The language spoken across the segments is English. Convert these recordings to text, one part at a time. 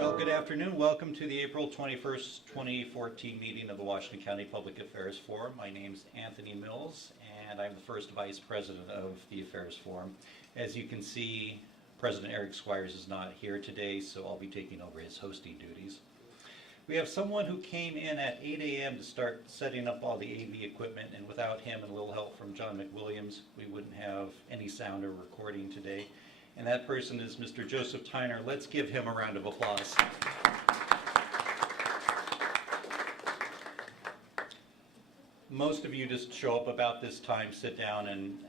Well, good afternoon. Welcome to the April 21st, 2014 meeting of the Washington County Public Affairs Forum. My name is Anthony Mills, and I'm the first Vice President of the Affairs Forum. As you can see, President Eric Squires is not here today, so I'll be taking over his hosting duties. We have someone who came in at 8 a.m. to start setting up all the AV equipment, and without him and a little help from John McWilliams, we wouldn't have any sound or recording today. And that person is Mr. Joseph Tyner. Let's give him a round of applause. Most of you just show up about this time, sit down and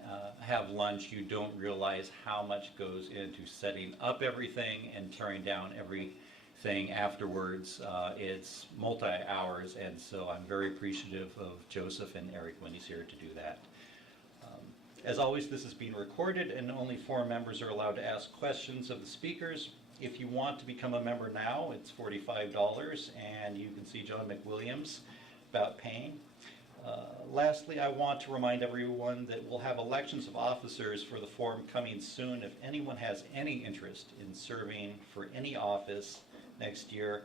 have lunch. You don't realize how much goes into setting up everything and tearing down everything afterwards. It's multi-hours, and so I'm very appreciative of Joseph and Eric when he's here to do that. As always, this is being recorded, and only 4 members are allowed to ask questions of the speakers. If you want to become a member now, it's $45, and you can see John McWilliams about paying. Lastly, I want to remind everyone that we'll have elections of officers for the forum coming soon. If anyone has any interest in serving for any office next year,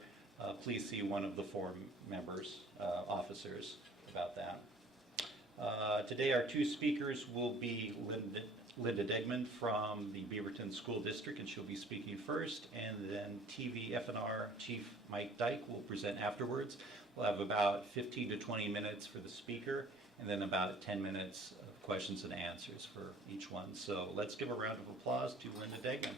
please see one of the forum members, officers, about that. Today our 2 speakers will be Linda Degman from the Beaverton School District, and she'll be speaking first, and then TV FNR Chief Mike Dyke will present afterwards. We'll have about 15 to 20 minutes for the speaker, and then about 10 minutes of questions and answers for each one. So let's give a round of applause to Linda Degman.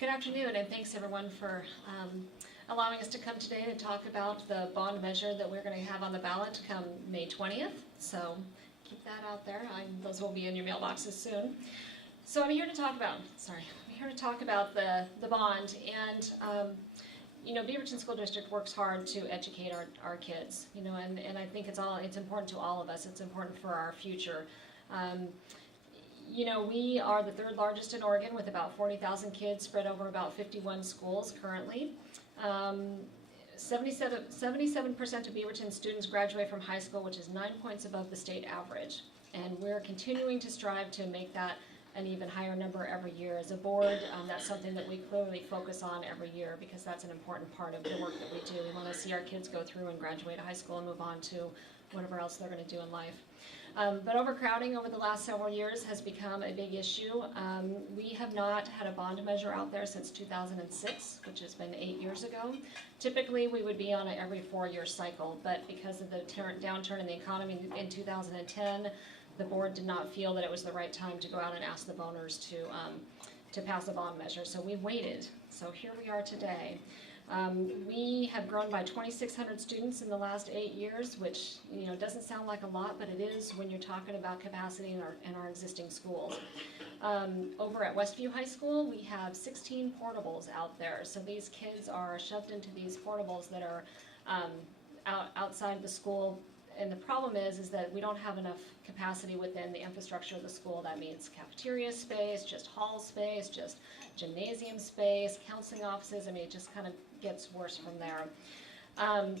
Good afternoon, and thanks everyone for allowing us to come today to talk about the bond measure that we're going to have on the ballot come May 20th. So keep that out there. Those will be in your mailboxes soon. So I'm here to talk about, the bond, and Beaverton School District works hard to educate our kids, and I think it's important to all of us. It's important for our future. We are the 3rd largest in Oregon with about 40,000 kids spread over about 51 schools currently. 77% of Beaverton students graduate from high school, which is 9 points above the state average. And we're continuing to strive to make that an even higher number every year. As a board, that's something that we clearly focus on every year because that's an important part of the work that we do. We want to see our kids go through and graduate high school and move on to whatever else they're going to do in life. But overcrowding over the last several years has become a big issue. We have not had a bond measure out there since 2006, which has been 8 years ago. Typically, we would be on an every 4-year cycle, but because of the downturn in the economy in 2010, the board did not feel that it was the right time to go out and ask the voters to pass a bond measure. So we waited. So here we are today. We have grown by 2,600 students in the last 8 years, which doesn't sound like a lot, but it is when you're talking about capacity in our existing schools. Over at Westview High School, we have 16 portables out there. So these kids are shoved into these portables that are outside the school. And the problem is that we don't have enough capacity within the infrastructure of the school. That means cafeteria space, just hall space, just gymnasium space, counseling offices. It just kind of gets worse from there.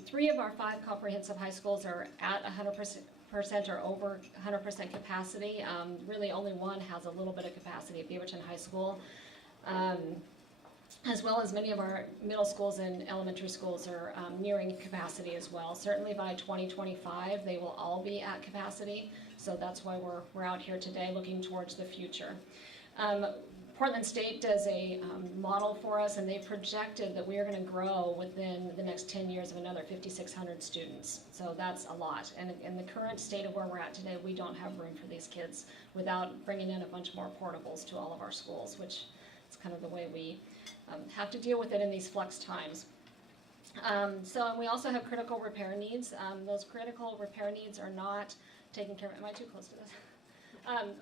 3 of our 5 comprehensive high schools are at 100% or over 100% capacity. Really only one has a little bit of capacity at Beaverton High School. As well as many of our middle schools and elementary schools are nearing capacity as well. Certainly by 2025, they will all be at capacity. So that's why we're out here today looking towards the future. Portland State does a model for us, and they projected that we are going to grow within the next 10 years of another 5,600 students. So that's a lot. And in the current state of where we're at today, we don't have room for these kids without bringing in a bunch more portables to all of our schools, which is kind of the way we have to deal with it in these flux times. So we also have critical repair needs. Those critical repair needs are not taken care of. Am I too close to this?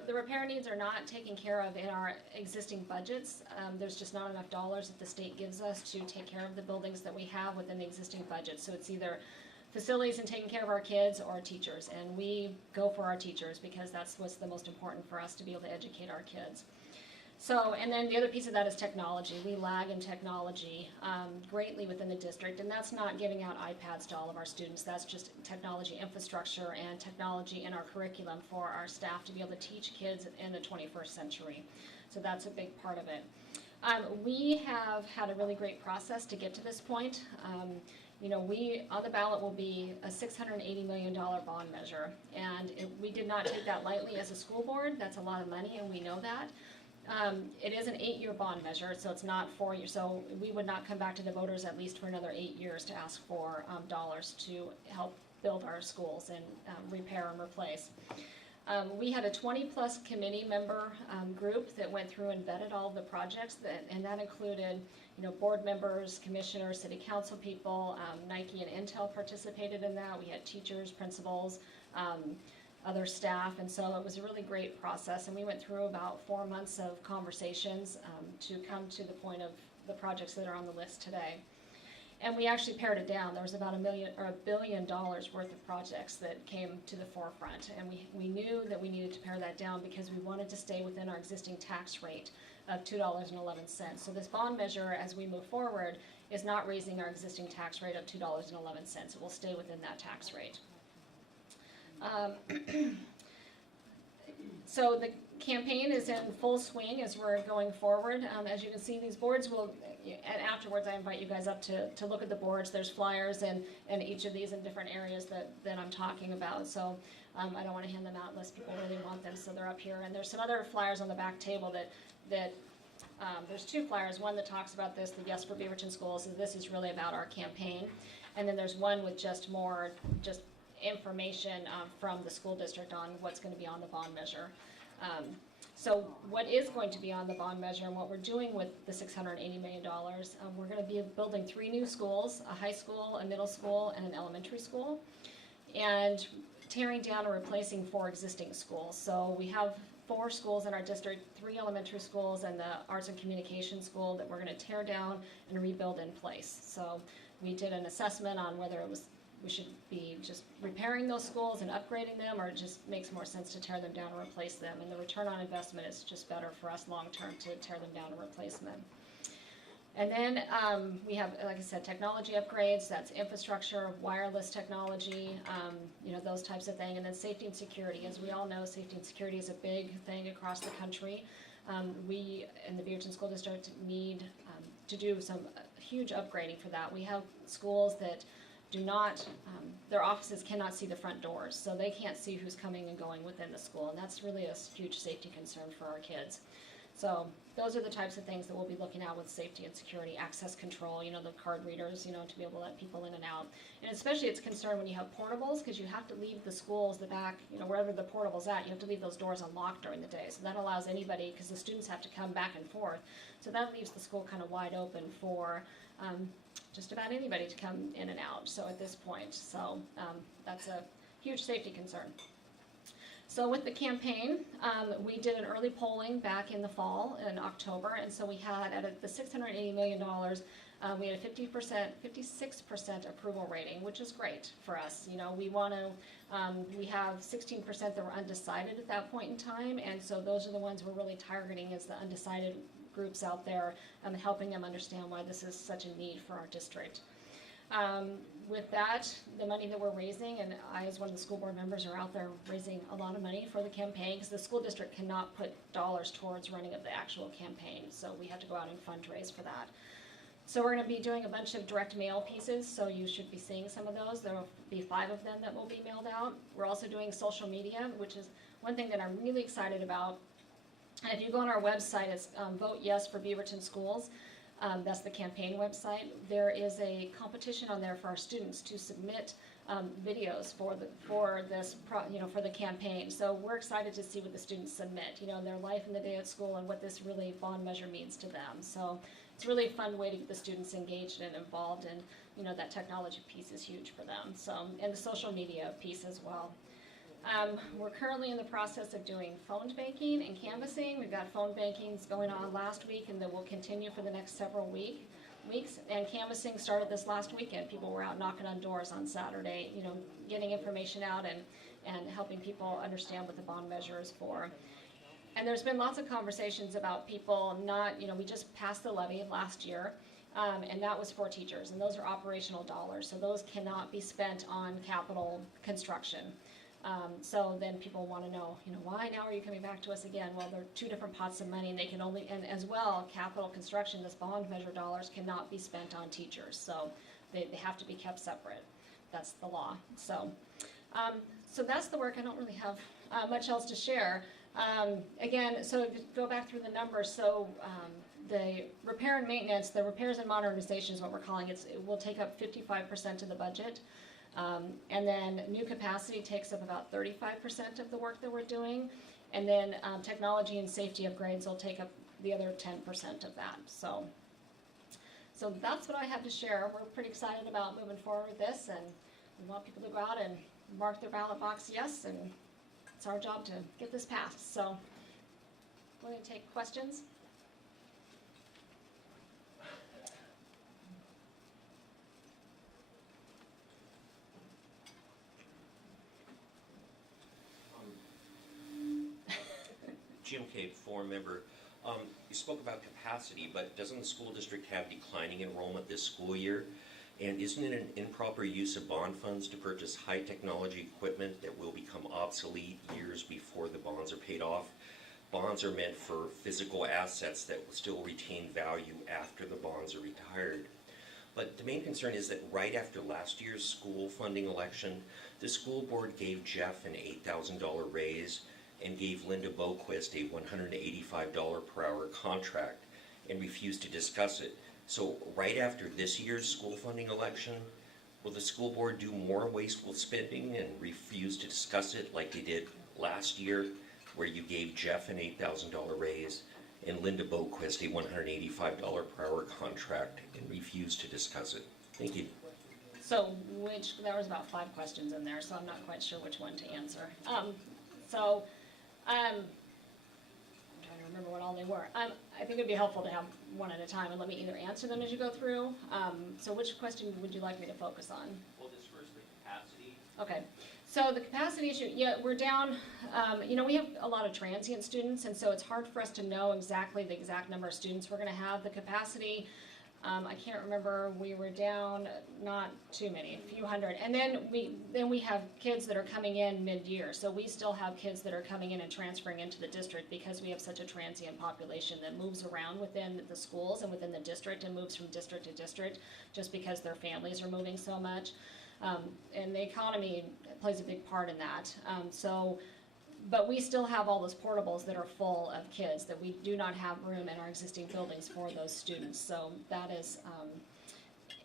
The repair needs are not taken care of in our existing budgets. There's just not enough dollars that the state gives us to take care of the buildings that we have within the existing budget. So it's either facilities and taking care of our kids or teachers. And we go for our teachers because that's what's the most important for us to be able to educate our kids. So, and then the other piece of that is technology. We lag in technology greatly within the district, and that's not giving out iPads to all of our students. That's just technology infrastructure and technology in our curriculum for our staff to be able to teach kids in the 21st century. So that's a big part of it. We have had a really great process to get to this point. You know, on the ballot will be a $680 million bond measure, and we did not take that lightly as a school board. That's a lot of money, and we know that. It is an 8-year bond measure, so it's not 4 years. So we would not come back to the voters at least for another 8 years to ask for dollars to help build our schools and repair and replace. We had a 20-plus committee member group that went through and vetted all of the projects, and that included, you know, board members, commissioners, city council people. Nike and Intel participated in that. We had teachers, principals, other staff, and so it was a really great process. And we went through about 4 months of conversations to come to the point of the projects that are on the list today. And we actually pared it down. There was about $1 billion worth of projects that came to the forefront. And we knew that we needed to pare that down because we wanted to stay within our existing tax rate of $2.11. So this bond measure, as we move forward, is not raising our existing tax rate of $2.11. It will stay within that tax rate. So the campaign is in full swing as we're going forward. As you can see, these boards will, and afterwards I invite you guys up to look at the boards. There's flyers and each of these in different areas that I'm talking about. So I don't want to hand them out unless people really want them, so they're up here. And there's some other flyers on the back table that there's 2 flyers, one that talks about this, the Yes for Beaverton Schools, and this is really about our campaign. And then there's one with just more information from the school district on what's going to be on the bond measure. So what is going to be on the bond measure and what we're doing with the $680 million, we're going to be building 3 new schools, a high school, a middle school, and an elementary school, and tearing down and replacing 4 existing schools. So we have 4 schools in our district, 3 elementary schools and the arts and communication school that we're going to tear down and rebuild in place. So we did an assessment on whether we should be just repairing those schools and upgrading them, or it just makes more sense to tear them down and replace them. And the return on investment is just better for us long term to tear them down and replace them. And then we have, like I said, technology upgrades. That's infrastructure, wireless technology, you know, those types of things. And then safety and security. As we all know, safety and security is a big thing across the country. We in the Beaverton School District need to do some huge upgrading for that. We have schools that do not, their offices cannot see the front doors, so they can't see who's coming and going within the school, and that's really a huge safety concern for our kids. So those are the types of things that we'll be looking at with safety and security, access control, you know, the card readers, you know, to be able to let people in and out. And especially it's a concern when you have portables, because you have to leave the schools, the back, you know, wherever the portable's at, you have to leave those doors unlocked during the day. So that allows anybody, because the students have to come back and forth, so that leaves the school kind of wide open for just about anybody to come in and out, so at this point. So that's a huge safety concern. So with the campaign, we did an early polling back in the fall, in October, and so we had, at the $680 million, we had a 56% approval rating, which is great for us. You know, we want to, we have 16% that were undecided at that point in time, and so those are the ones we're really targeting as the undecided groups out there, and helping them understand why this is such a need for our district. With that, the money that we're raising, and I as one of the school board members are out there raising a lot of money for the campaign, because the school district cannot put dollars towards running of the actual campaign, so we have to go out and fundraise for that. So we're going to be doing a bunch of direct mail pieces, so you should be seeing some of those. There will be 5 of them that will be mailed out. We're also doing social media, which is one thing that I'm really excited about. And if you go on our website, it's Vote Yes for Beaverton Schools. That's the campaign website. There is a competition on there for our students to submit videos for the campaign. So we're excited to see what the students submit, you know, their life and the day at school and what this really bond measure means to them. So it's really a fun way to get the students engaged and involved, and you know, that technology piece is huge for them. So, and the social media piece as well. We're currently in the process of doing phone banking and canvassing. We've got phone bankings going on last week, and that will continue for the next several weeks. And canvassing started this last weekend. People were out knocking on doors on Saturday, you know, getting information out and helping people understand what the bond measure is for. And there's been lots of conversations about people not, we just passed the levy last year, and that was for teachers, and those are operational dollars, so those cannot be spent on capital construction. So then people want to know, why now are you coming back to us again? Well, there are two different pots of money, and they can only, and as well, capital construction, this bond measure dollars cannot be spent on teachers, so they have to be kept separate. That's the law. So that's the work. I don't really have much else to share. Again, so if you go back through the numbers, so the repair and maintenance, the repairs and modernization is what we're calling it. It will take up 55% of the budget. And then new capacity takes up about 35% of the work that we're doing. And then technology and safety upgrades will take up the other 10% of that. So that's what I have to share. We're pretty excited about moving forward with this, and we want people to go out and mark their ballot box yes, and it's our job to get this passed. So we're going to take questions. Jim Cape, forum member. You spoke about capacity, but doesn't the school district have declining enrollment this school year? And isn't it an improper use of bond funds to purchase high technology equipment that will become obsolete years before the bonds are paid off? Bonds are meant for physical assets that will still retain value after the bonds are retired. But the main concern is that right after last year's school funding election, the school board gave Jeff an $8,000 raise and gave Linda Boquist a $185 per hour contract and refused to discuss it. So right after this year's school funding election, will the school board do more wasteful spending and refuse to discuss it like they did last year, where you gave Jeff an $8,000 raise and Linda Boquist a $185 per hour contract and refused to discuss it? Thank you. So there was about 5 questions in there, so I'm not quite sure which one to answer. I'm trying to remember what all they were. I think it'd be helpful to have one at a time and let me either answer them as you go through. So which question would you like me to focus on? Well, this first, the capacity. Okay, so the capacity issue, yeah, we're down, we have a lot of transient students, and so it's hard for us to know exactly the exact number of students we're gonna have. The capacity, I can't remember, we were down not too many, a few hundred. And then we have kids that are coming in mid-year, so we still have kids that are coming in and transferring into the district because we have such a transient population that moves around within the schools and within the district and moves from district to district just because their families are moving so much. And the economy plays a big part in that. But we still have all those portables that are full of kids that we do not have room in our existing buildings for those students. So that is,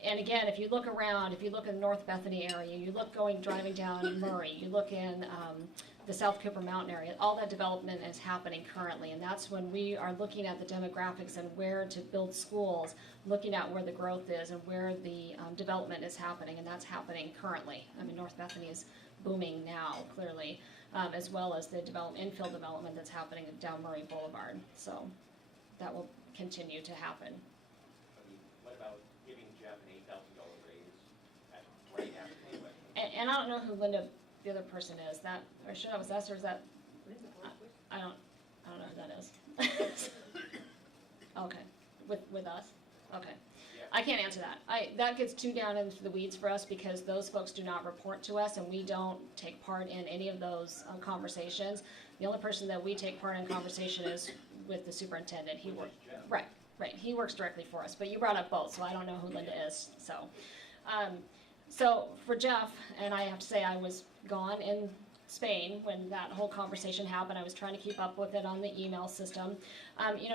and again, if you look around, if you look in the North Bethany area, you look driving down Murray, you look in the South Cooper Mountain area, all that development is happening currently. And that's when we are looking at the demographics and where to build schools, looking at where the growth is and where the development is happening. And that's happening currently. I mean, North Bethany is booming now, clearly. As well as the infill development that's happening down Murray Boulevard. So that will continue to happen. What about giving Jeff an $8,000 raise right after the election? And I don't know who Linda, the other person is. That, or should I was us, or is that? I don't know who that is. Okay, with us. Okay. I can't answer that. That gets too down into the weeds for us because those folks do not report to us and we don't take part in any of those conversations. The only person that we take part in conversation is with the superintendent. He works, right. He works directly for us. But you brought up both, so I don't know who Linda is. So for Jeff, and I have to say I was gone in Spain when that whole conversation happened. I was trying to keep up with it on the email system.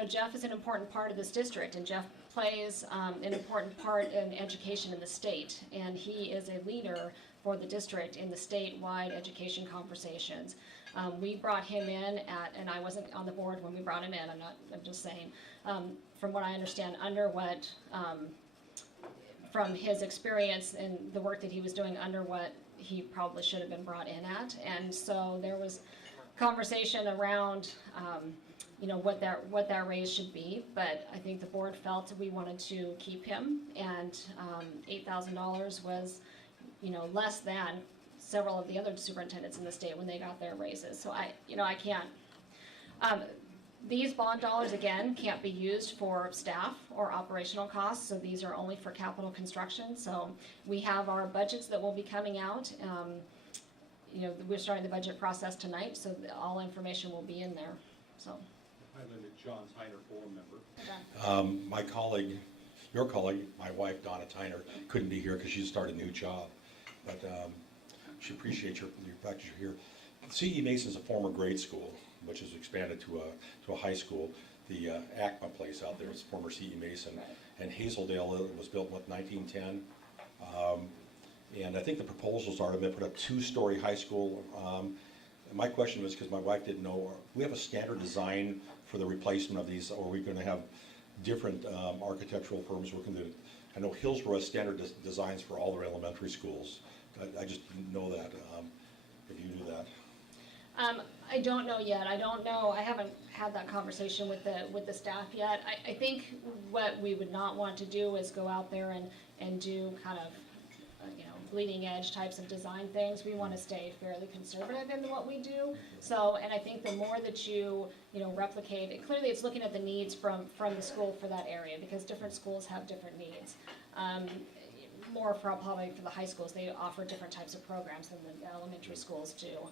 Jeff is an important part of this district, and Jeff plays an important part in education in the state, and he is a leader for the district in the statewide education conversations. We brought him in and I wasn't on the board when we brought him in, I'm just saying, from what I understand, from his experience and the work that he was doing under what he probably should have been brought in at. And so there was conversation around what that raise should be, but I think the board felt we wanted to keep him, and $8,000 was less than several of the other superintendents in the state when they got their raises. So I can't These bond dollars, again, can't be used for staff or operational costs, so these are only for capital construction. So we have our budgets that will be coming out. You know, we're starting the budget process tonight, so all information will be in there, so. Hi, Linda. John Tyner, board member. My colleague, your colleague, my wife Donna Tyner, couldn't be here because she started a new job, but she appreciates your fact that you're here. C.E. Mason's a former grade school, which has expanded to a high school. The ACMA place out there is former C.E. Mason, and Hazeldale was built in 1910. And I think the proposals are to put a two-story high school. My question was, because my wife didn't know, we have a standard design for the replacement of these, or are we going to have different architectural firms working to? I know Hillsborough has standard designs for all their elementary schools. I just didn't know that. If you knew that. I don't know yet. I don't know. I haven't had that conversation with the staff yet. I think what we would not want to do is go out there and do kind of you know, bleeding edge types of design things. We want to stay fairly conservative in what we do. So, and I think the more that you know, replicate, and clearly it's looking at the needs from the school for that area, because different schools have different needs. More probably for the high schools, they offer different types of programs than the elementary schools do.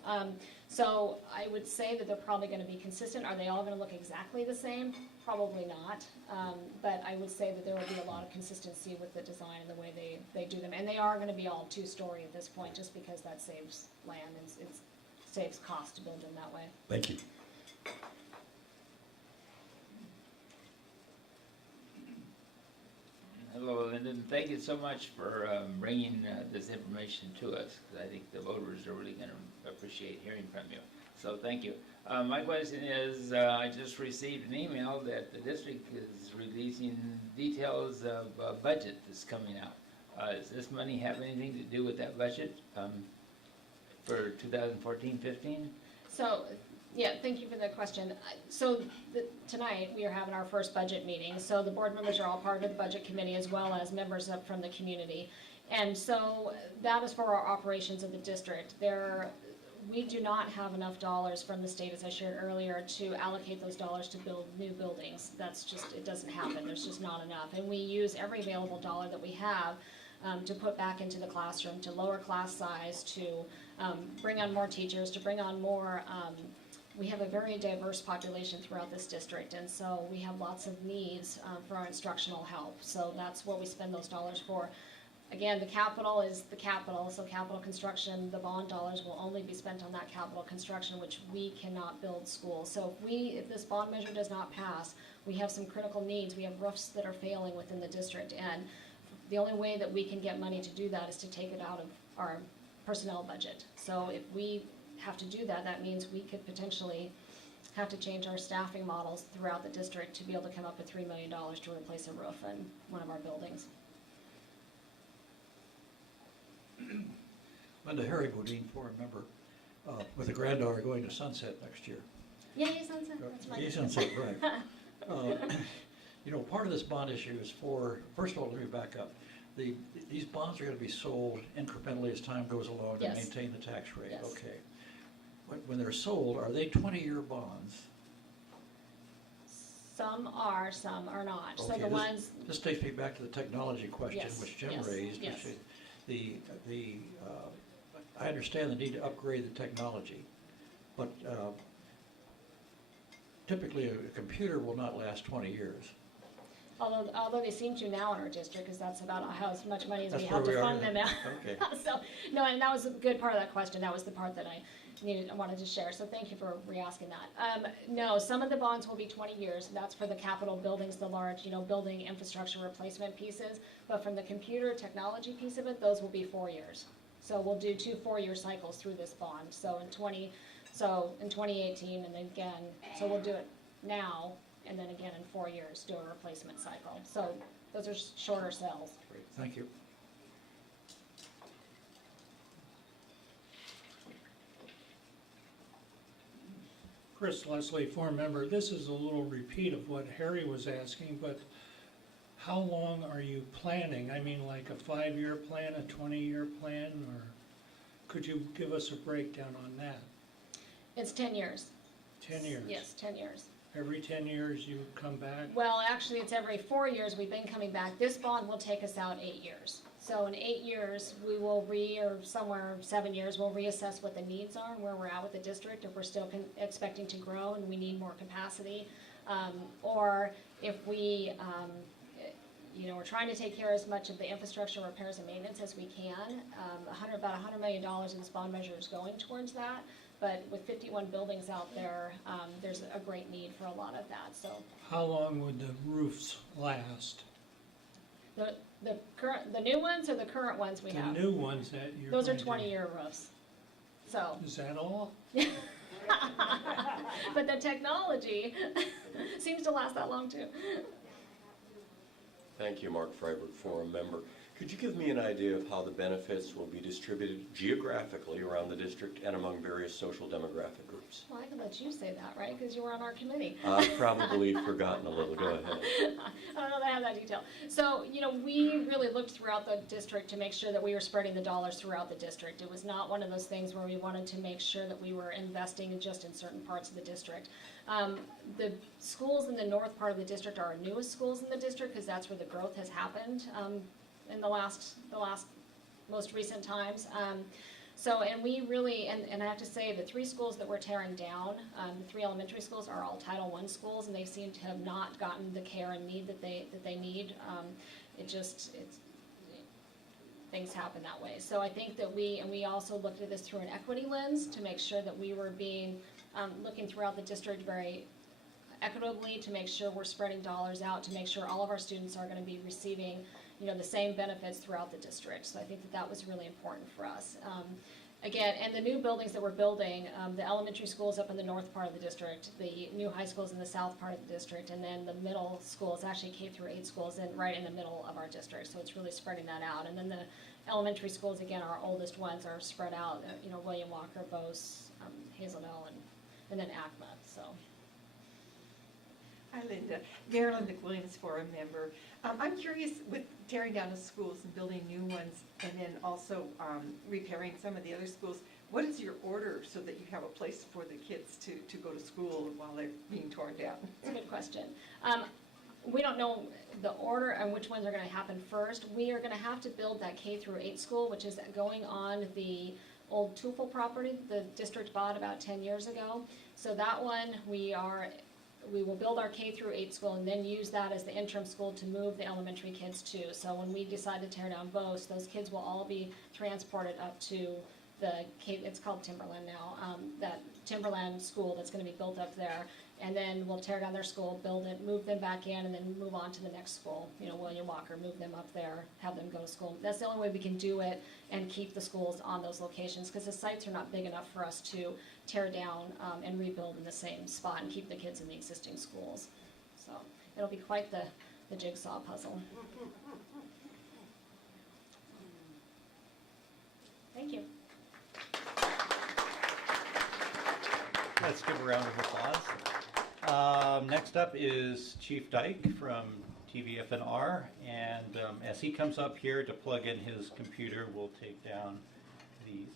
So I would say that they're probably going to be consistent. Are they all going to look exactly the same? Probably not. But I would say that there will be a lot of consistency with the design and the way they do them. And they are going to be all two-story at this point, just because that saves land and it saves cost to build them that way. Thank you. Hello, Lyndon. Thank you so much for bringing this information to us, because I think the voters are really going to appreciate hearing from you. So thank you. My question is, I just received an email that the district is releasing details of a budget that's coming out. Does this money have anything to do with that budget for 2014-15? So, yeah, thank you for the question. So tonight, we are having our first budget meeting. So the board members are all part of the budget committee, as well as members up from the community. And so that is for our operations of the district. We do not have enough dollars from the state, as I shared earlier, to allocate those dollars to build new buildings. That's just, it doesn't happen. There's just not enough. And we use every available dollar that we have to put back into the classroom, to lower class size, to bring on more teachers, to bring on more. We have a very diverse population throughout this district, and so we have lots of needs for our instructional help. So that's what we spend those dollars for. Again, the capital is the capital, so capital construction, the bond dollars will only be spent on that capital construction, which we cannot build schools. So if this bond measure does not pass, we have some critical needs. We have roofs that are failing within the district, and the only way that we can get money to do that is to take it out of our personnel budget. So if we have to do that, that means we could potentially have to change our staffing models throughout the district to be able to come up with $3 million to replace a roof in one of our buildings. Linda Harry Bodine, board member, with a granddaughter going to Sunset next year. Yay, Sunset, that's my Yay, Sunset, right. You know, part of this bond issue is for, first of all, let me back up. These bonds are going to be sold incrementally as time goes along to Yes. maintain the tax rate. Yes. Okay. When they're sold, are they 20-year bonds? Some are, some are not. So Okay, the ones, This takes me back to the technology question, Yes, which Jim yes, raised. yes. I understand the need to upgrade the technology, but typically a computer will not last 20 years. although they seem to now in our district, because that's about how as much money as we That's have where to we are fund them now. now. Okay. So, no, and that was a good part of that question. That was the part that I wanted to share. So thank you for re-asking that. No, some of the bonds will be 20 years. That's for the capital buildings, the large, building infrastructure replacement pieces. But from the computer technology piece of it, those will be 4 years. So we'll do 2 4-year cycles through this bond. So in 2018, and then again, so we'll do it now, and then again in 4 years, do a replacement cycle. So those are shorter cells. Great, thank you. Chris Leslie, former member, this is a little repeat of what Harry was asking, but how long are you planning? I mean, like a 5-year plan, a 20-year plan, or could you give us a breakdown on that? It's 10 years. 10 years? Yes, 10 years. Every 10 years you come back? Well, actually, it's every 4 years we've been coming back. This bond will take us out 8 years. So in 8 years, we will or somewhere 7 years, we'll reassess what the needs are and where we're at with the district, if we're still expecting to grow and we need more capacity. Or if we, we're trying to take care of as much of the infrastructure repairs and maintenance as we can. About $100 million in this bond measure is going towards that. But with 51 buildings out there, there's a great need for a lot of that, so. How long would the roofs last? The new ones or the current ones we have? The new ones that you're Those are going to- 20-year roofs, so. Is that all? But the technology seems to last that long too. Thank you, Mark Freiberg, Forum member. Could you give me an idea of how the benefits will be distributed geographically around the district and among various social demographic groups? Well, I can let you say that, right, because you were on our committee. I've probably forgotten a little. Go ahead. I don't know that I have that detail. So, we really looked throughout the district to make sure that we were spreading the dollars throughout the district. It was not one of those things where we wanted to make sure that we were investing just in certain parts of the district. The schools in the north part of the district are our newest schools in the district because that's where the growth has happened in the last most recent times. And we really, and I have to say, the 3 schools that we're tearing down, the 3 elementary schools are all Title I schools, and they seem to have not gotten the care and need that they need. Things happen that way. So I think that we also looked at this through an equity lens to make sure that we were looking throughout the district very equitably to make sure we're spreading dollars out, to make sure all of our students are going to be receiving the same benefits throughout the district. So I think that was really important for us. Again, and the new buildings that we're building, the elementary schools up in the north part of the district, the new high schools in the south part of the district, and then the middle schools, actually K-8 schools, right in the middle of our district. So it's really spreading that out. And then the elementary schools, again, our oldest ones are spread out, William Walker, Bose, Hazeldale, and then ACMA, so. Hi, Linda. Marilyn McWilliams, Forum member. I'm curious, with tearing down the schools and building new ones, and then also repairing some of the other schools, what is your order so that you have a place for the kids to go to school while they're being torn down? That's a good question. We don't know the order and which ones are going to happen first. We are going to have to build that K-8 school, which is going on the old Tufel property the district bought about 10 years ago. So that one, we will build our K-8 school and then use that as the interim school to move the elementary kids to. So when we decide to tear down Bose, those kids will all be transported up to it's called Timberland now, that Timberland school that's going to be built up there. And then we'll tear down their school, build it, move them back in, and then move on to the next school, William Walker, move them up there, have them go to school. That's the only way we can do it and keep the schools on those locations, because the sites are not big enough for us to tear down and rebuild in the same spot and keep the kids in the existing schools. So it'll be quite the jigsaw puzzle. Thank you. Let's give a round of applause. Next up is Chief Dyke from TVFNR, and as he comes up here to plug in his computer, we'll take down these.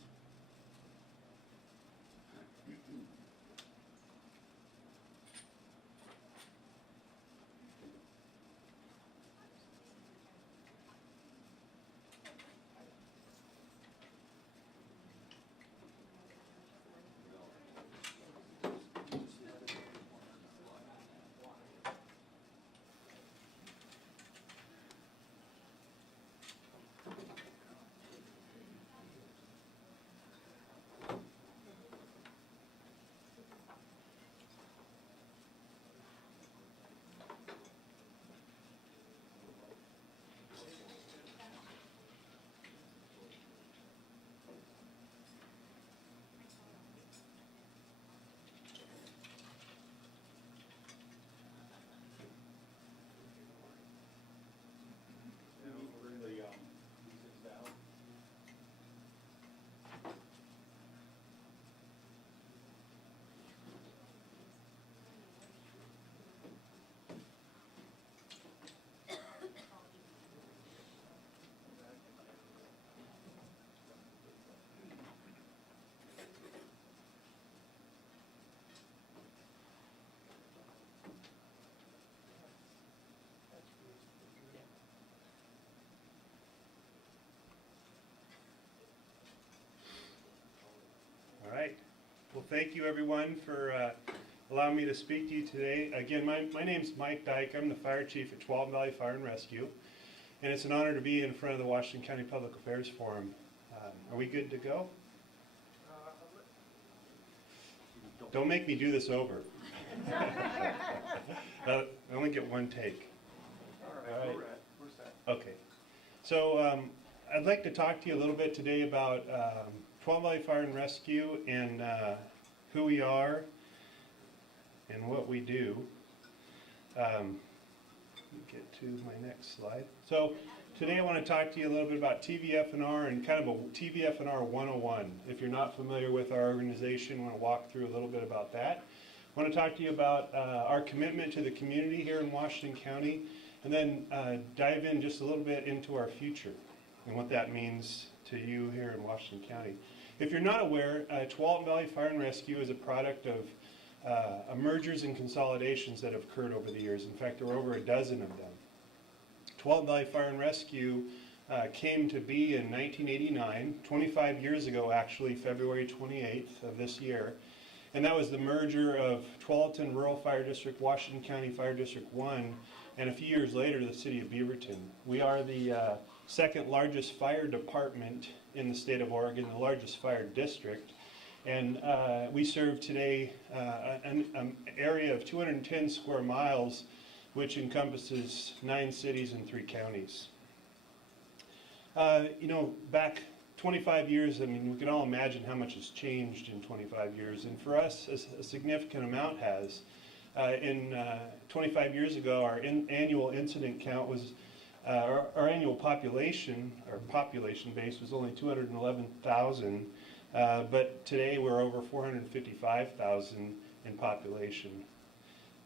Well, thank you everyone for allowing me to speak to you today. Again, my name's Mike Dyke. I'm the fire chief at Tualatin Valley Fire and Rescue. And it's an honor to be in front of the Washington County Public Affairs Forum. Are we good to go? Don't make me do this over. I only get one take. All right. We're set. Okay. So I'd like to talk to you a little bit today about Tualatin Valley Fire and Rescue and who we are and what we do. Get to my next slide. So today I want to talk to you a little bit about TVF&R and kind of a TVF&R 101. If you're not familiar with our organization, I want to walk through a little bit about that. I want to talk to you about our commitment to the community here in Washington County, and then dive in just a little bit into our future and what that means to you here in Washington County. If you're not aware, Tualatin Valley Fire and Rescue is a product of mergers and consolidations that have occurred over the years. In fact, there were over a dozen of them. Tualatin Valley Fire and Rescue came to be in 1989, 25 years ago actually, February 28th of this year. And that was the merger of Tualatin Rural Fire District, Washington County Fire District 1, and a few years later the city of Beaverton. We are the second largest fire department in the state of Oregon, the largest fire district. And we serve today an area of 210 square miles, which encompasses 9 cities and 3 counties. You know, back 25 years, I mean, we can all imagine how much has changed in 25 years. And for us, a significant amount has. 25 years ago, our annual incident count was, our annual population base was only 211,000. But today we're over 455,000 in population.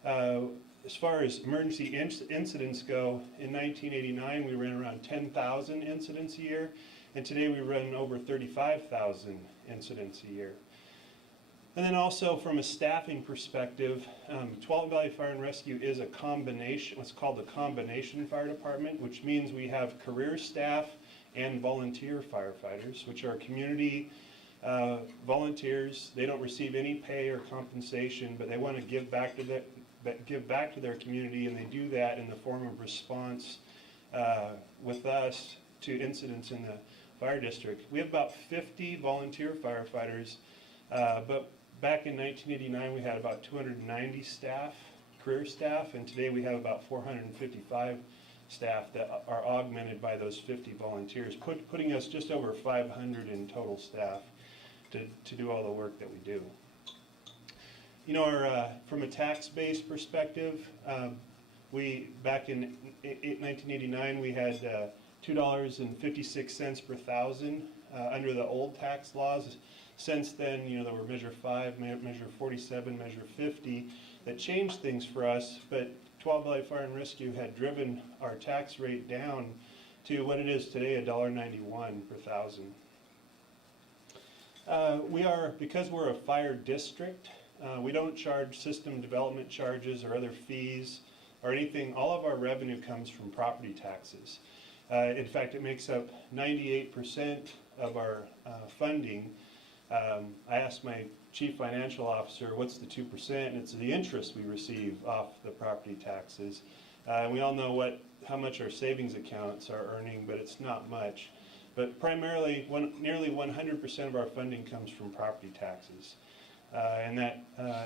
As far as emergency incidents go, in 1989 we ran around 10,000 incidents a year, and today we run over 35,000 incidents a year. And then also from a staffing perspective, Tualatin Valley Fire and Rescue is a combination, what's called a combination fire department, which means we have career staff and volunteer firefighters, which are community volunteers. They don't receive any pay or compensation, but they want to give back to their community, and they do that in the form of response with us to incidents in the fire district. We have about 50 volunteer firefighters, but back in 1989 we had about 290 staff, career staff, and today we have about 455 staff that are augmented by those 50 volunteers, putting us just over 500 in total staff to do all the work that we do. You know, from a tax-based perspective, we back in 1989 we had $2.56 per thousand under the old tax laws. Since then, you know, there were Measure 5, Measure 47, Measure 50 that changed things for us, but Tualatin Valley Fire and Rescue had driven our tax rate down to what it is today, $1.91 per thousand. Because we're a fire district, we don't charge system development charges or other fees or anything. All of our revenue comes from property taxes. In fact, it makes up 98% of our funding. I asked my chief financial officer, what's the 2%? And it's the interest we receive off the property taxes. We all know how much our savings accounts are earning, but it's not much. But primarily, nearly 100% of our funding comes from property taxes. And that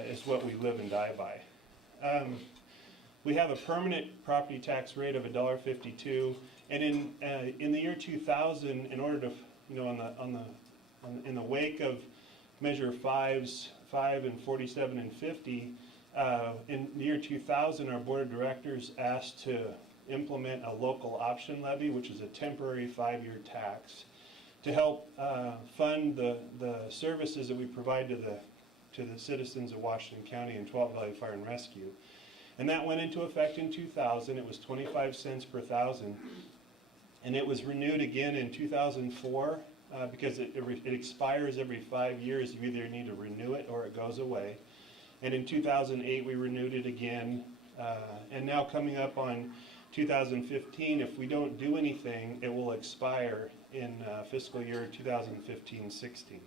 is what we live and die by. We have a permanent property tax rate of $1.52, and in the year 2000, in order to, you know, in the wake of Measure 5 and 47 and 50, in the year 2000, our board of directors asked to implement a local option levy, which is a temporary 5-year tax, to help fund the services that we provide to the citizens of Washington County and Tualatin Valley Fire and Rescue. And that went into effect in 2000. It was 25 cents per thousand. And it was renewed again in 2004 because it expires every 5 years. You either need to renew it or it goes away. And in 2008 we renewed it again. And now coming up on 2015, if we don't do anything, it will expire in fiscal year 2015-16.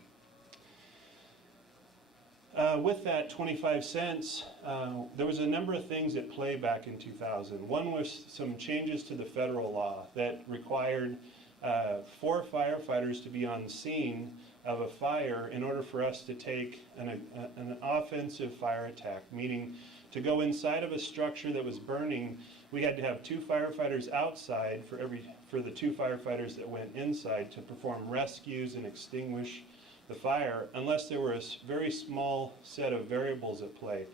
With that 25 cents, there was a number of things at play back in 2000. One was some changes to the federal law that required 4 firefighters to be on scene of a fire in order for us to take an offensive fire attack, meaning to go inside of a structure that was burning, we had to have 2 firefighters outside for the 2 firefighters that went inside to perform rescues and extinguish the fire, unless there were a very small set of variables at play.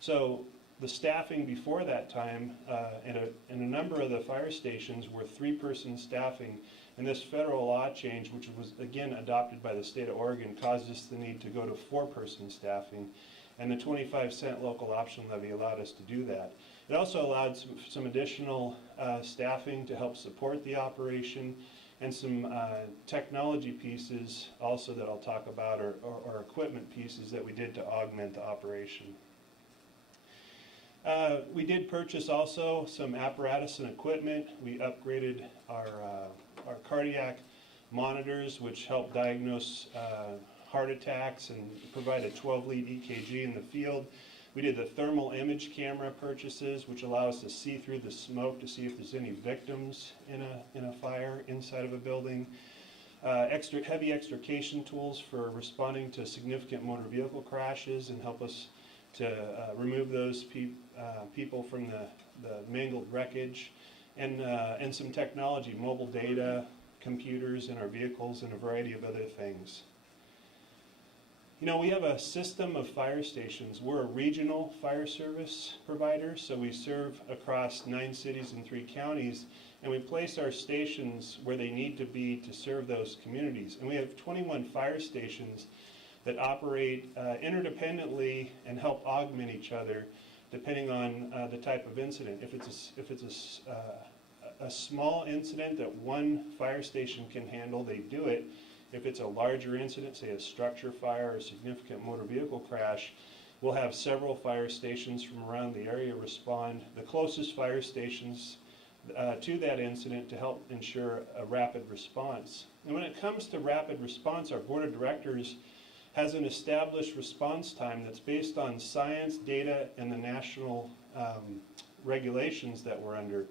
So the staffing before that time in a number of the fire stations were 3-person staffing, and this federal law change, which was again adopted by the state of Oregon, caused us the need to go to 4-person staffing, and the 25-cent local option levy allowed us to do that. It also allowed some additional staffing to help support the operation, and some technology pieces also that I'll talk about, or equipment pieces that we did to augment the operation. We did purchase also some apparatus and equipment. We upgraded our cardiac monitors, which help diagnose heart attacks and provide a 12-lead EKG in the field. We did the thermal image camera purchases, which allow us to see through the smoke to see if there's any victims in a fire inside of a building. Heavy extrication tools for responding to significant motor vehicle crashes and help us to remove those people from the mangled wreckage. And some technology, mobile data, computers in our vehicles, and a variety of other things. You know, we have a system of fire stations. We're a regional fire service provider, so we serve across 9 cities and 3 counties, and we place our stations where they need to be to serve those communities. And we have 21 fire stations that operate interdependently and help augment each other depending on the type of incident. If it's a small incident that one fire station can handle, they do it. If it's a larger incident, say a structure fire or a significant motor vehicle crash, we'll have several fire stations from around the area respond, the closest fire stations to that incident, to help ensure a rapid response. And when it comes to rapid response, our board of directors has an established response time that's based on science, data, and the national regulations that we're under.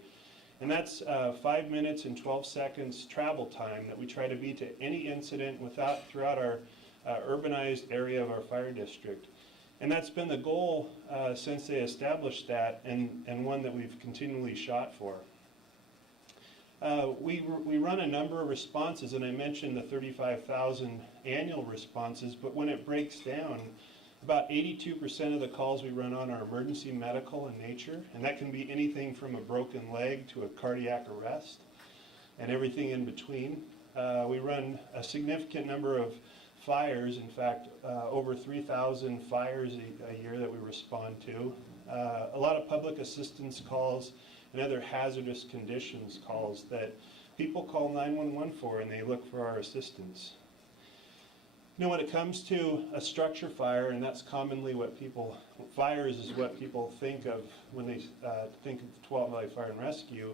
And that's 5 minutes and 12 seconds travel time that we try to be to any incident throughout our urbanized area of our fire district. And that's been the goal since they established that, and one that we've continually shot for. We run a number of responses, and I mentioned the 35,000 annual responses, but when it breaks down, about 82% of the calls we run on are emergency medical in nature, and that can be anything from a broken leg to a cardiac arrest and everything in between. We run a significant number of fires, in fact, over 3,000 fires a year that we respond to. A lot of public assistance calls and other hazardous conditions calls that people call 911 for, and they look for our assistance. You know, when it comes to a structure fire, and that's commonly fires is what people think of when they think of the Tualatin Valley Fire and Rescue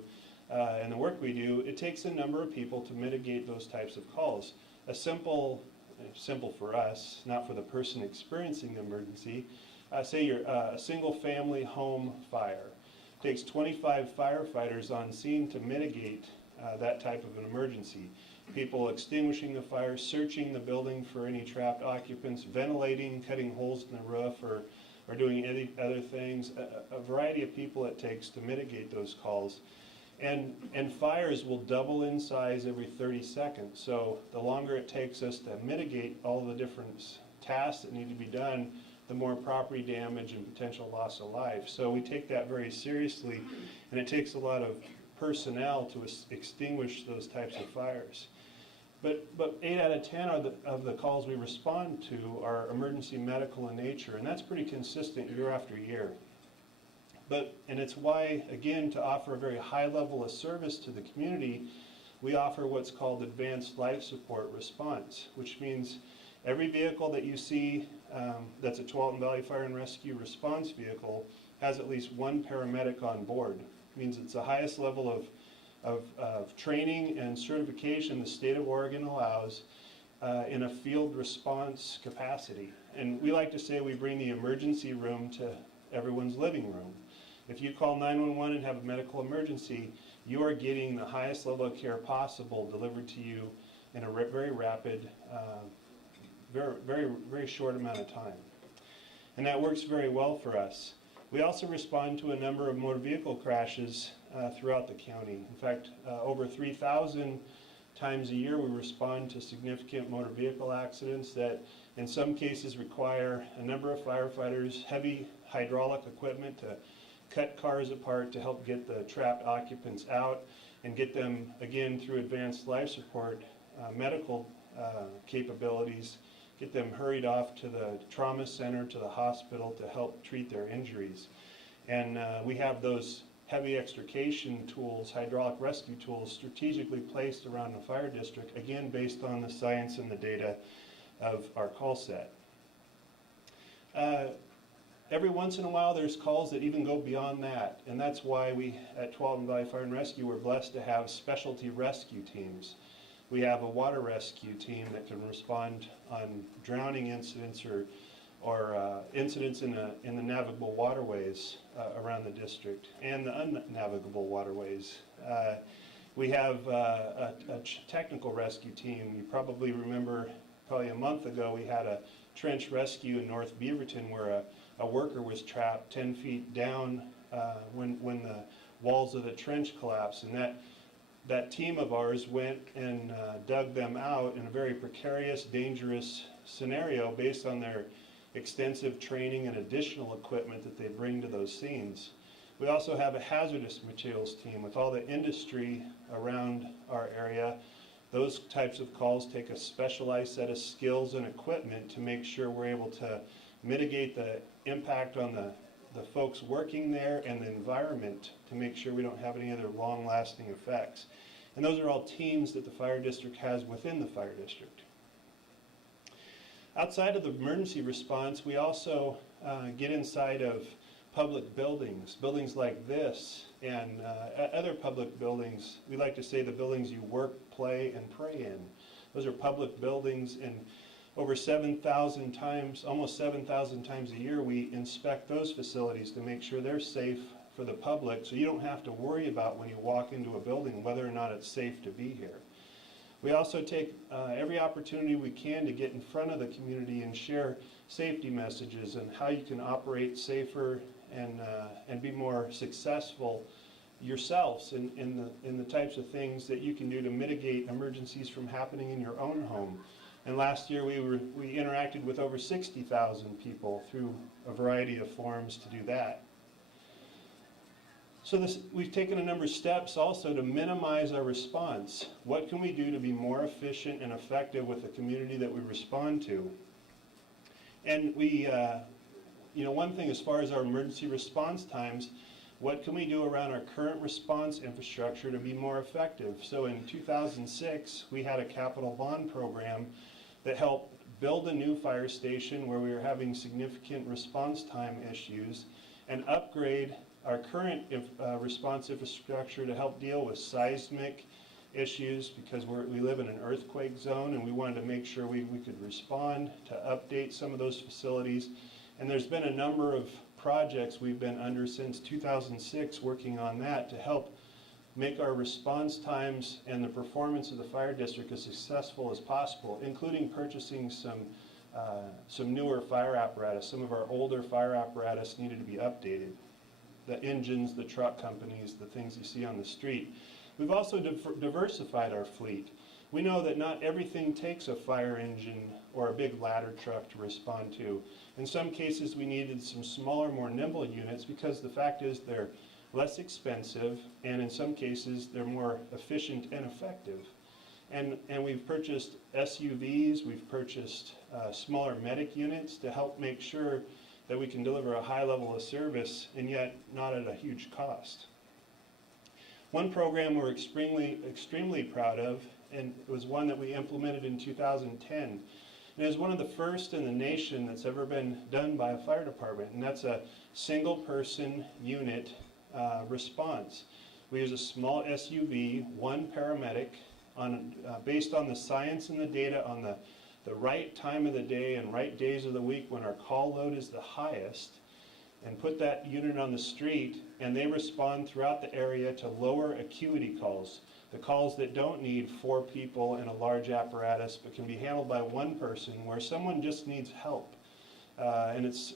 and the work we do, it takes a number of people to mitigate those types of calls. Simple for us, not for the person experiencing the emergency. Say you're a single family home fire. It takes 25 firefighters on scene to mitigate that type of an emergency. People extinguishing the fire, searching the building for any trapped occupants, ventilating, cutting holes in the roof, or doing any other things. A variety of people it takes to mitigate those calls. And fires will double in size every 30 seconds. So the longer it takes us to mitigate all the different tasks that need to be done, the more property damage and potential loss of life. So we take that very seriously, and it takes a lot of personnel to extinguish those types of fires. But 8 out of 10 of the calls we respond to are emergency medical in nature, and that's pretty consistent year after year. And it's why, again, to offer a very high level of service to the community, we offer what's called advanced life support response, which means every vehicle that you see that's a Tualatin Valley Fire and Rescue response vehicle has at least one paramedic on board. It means it's the highest level of training and certification the state of Oregon allows, in a field response capacity. And we like to say we bring the emergency room to everyone's living room. If you call 911 and have a medical emergency, you are getting the highest level of care possible delivered to you in a very rapid, very short amount of time. And that works very well for us. We also respond to a number of motor vehicle crashes throughout the county. In fact, over 3,000 times a year we respond to significant motor vehicle accidents that in some cases require a number of firefighters, heavy hydraulic equipment to cut cars apart to help get the trapped occupants out and get them, again, through advanced life support medical capabilities, get them hurried off to the trauma center, to the hospital to help treat their injuries. And we have those heavy extrication tools, hydraulic rescue tools, strategically placed around the fire district, again, based on the science and the data of our call set. Every once in a while there's calls that even go beyond that, and that's why we at Tualatin Valley Fire and Rescue we're blessed to have specialty rescue teams. We have a water rescue team that can respond on drowning incidents or incidents in the navigable waterways around the district and the unnavigable waterways. We have a technical rescue team. You probably remember probably a month ago we had a trench rescue in North Beaverton where a worker was trapped 10 feet down when the walls of the trench collapsed, and that team of ours went and dug them out in a very precarious, dangerous scenario based on their extensive training and additional equipment that they bring to those scenes. We also have a hazardous materials team with all the industry around our area. Those types of calls take a specialized set of skills and equipment to make sure we're able to mitigate the impact on the folks working there and the environment to make sure we don't have any other long-lasting effects. And those are all teams that the fire district has within the fire district. Outside of the emergency response, we also get inside of public buildings, buildings like this and other public buildings. We like to say the buildings you work, play, and pray in. Those are public buildings, and over 7,000 times, almost 7,000 times a year, we inspect those facilities to make sure they're safe for the public, so you don't have to worry about when you walk into a building whether or not it's safe to be here. We also take every opportunity we can to get in front of the community and share safety messages and how you can operate safer and be more successful yourselves in the types of things that you can do to mitigate emergencies from happening in your own home. And last year we interacted with over 60,000 people through a variety of forums to do that. So we've taken a number of steps also to minimize our response. What can we do to be more efficient and effective with the community that we respond to? And one thing as far as our emergency response times, what can we do around our current response infrastructure to be more effective? So in 2006, we had a capital bond program that helped build a new fire station where we were having significant response time issues and upgrade our current response infrastructure to help deal with seismic issues because we live in an earthquake zone, and we wanted to make sure we could respond to update some of those facilities. And there's been a number of projects we've been under since 2006 working on that to help make our response times and the performance of the fire district as successful as possible, including purchasing some newer fire apparatus. Some of our older fire apparatus needed to be updated. The engines, the truck companies, the things you see on the street. We've also diversified our fleet. We know that not everything takes a fire engine or a big ladder truck to respond to. In some cases we needed some smaller, more nimble units because the fact is they're less expensive, and in some cases they're more efficient and effective. And we've purchased SUVs, we've purchased smaller medic units to help make sure that we can deliver a high level of service and yet not at a huge cost. One program we're extremely proud of, and it was one that we implemented in 2010, and it was one of the first in the nation that's ever been done by a fire department, and that's a single person unit response. We use a small SUV, one paramedic based on the science and the data on the right time of the day and right days of the week when our call load is the highest, and put that unit on the street, and they respond throughout the area to lower acuity calls, the calls that don't need 4 people in a large apparatus but can be handled by one person where someone just needs help. And it's